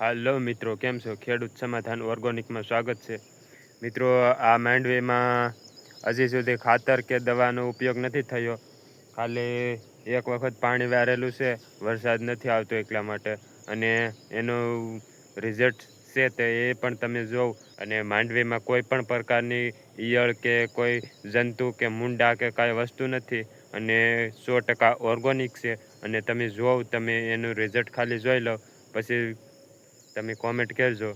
હાલો મિત્રો, કેમ છો? ખેડૂત સમાધાન ઓર્ગોનિકમાં સ્વાગત છે. મિત્રો, આ માંડવીમાં હજી સુધી ખાતર કે દવાનો ઉપયોગ નથી થયો. ખાલી એક વખત પાણી વારેલું છે, વરસાદ નથી આવતો એટલા માટે. અને એનું રિઝલ્ટ છે તે એ પણ તમે જોવ. અને માંડવીમાં કોઈ પણ પ્રકારની ઈયળ કે કોઈ જંતુ કે મૂંડા કે કાંઈ વસ્તુ નથી. અને 100% ઓર્ગોનિક છે. અને તમે જોવ, તમે એનું રિઝલ્ટ ખાલી જોઈ લો, પછી તમે કોમેન્ટ કરજો.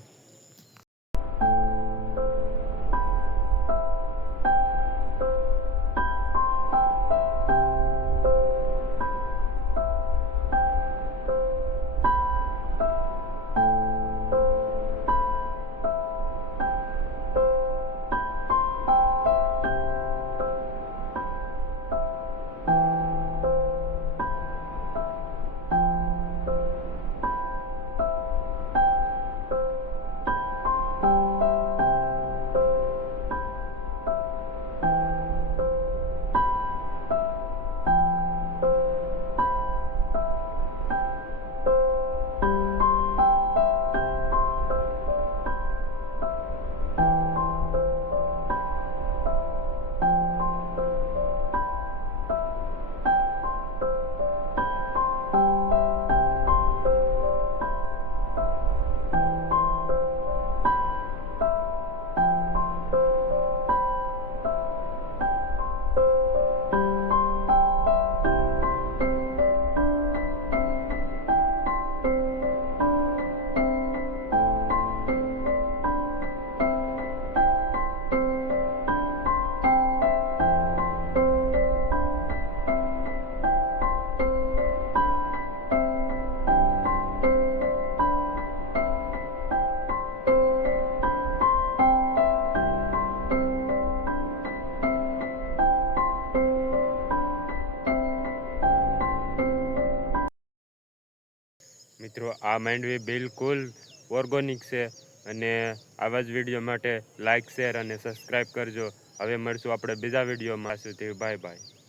મિત્રો, આ માંડવી બિલકુલ ઓર્ગોનિક છે. અને આવા જ વિડીયો માટે લાઇક, શેર અને સબસ્ક્રાઈબ કરજો. હવે મળશું આપણે બીજા વિડીયોમાં. સુધી બાય બાય.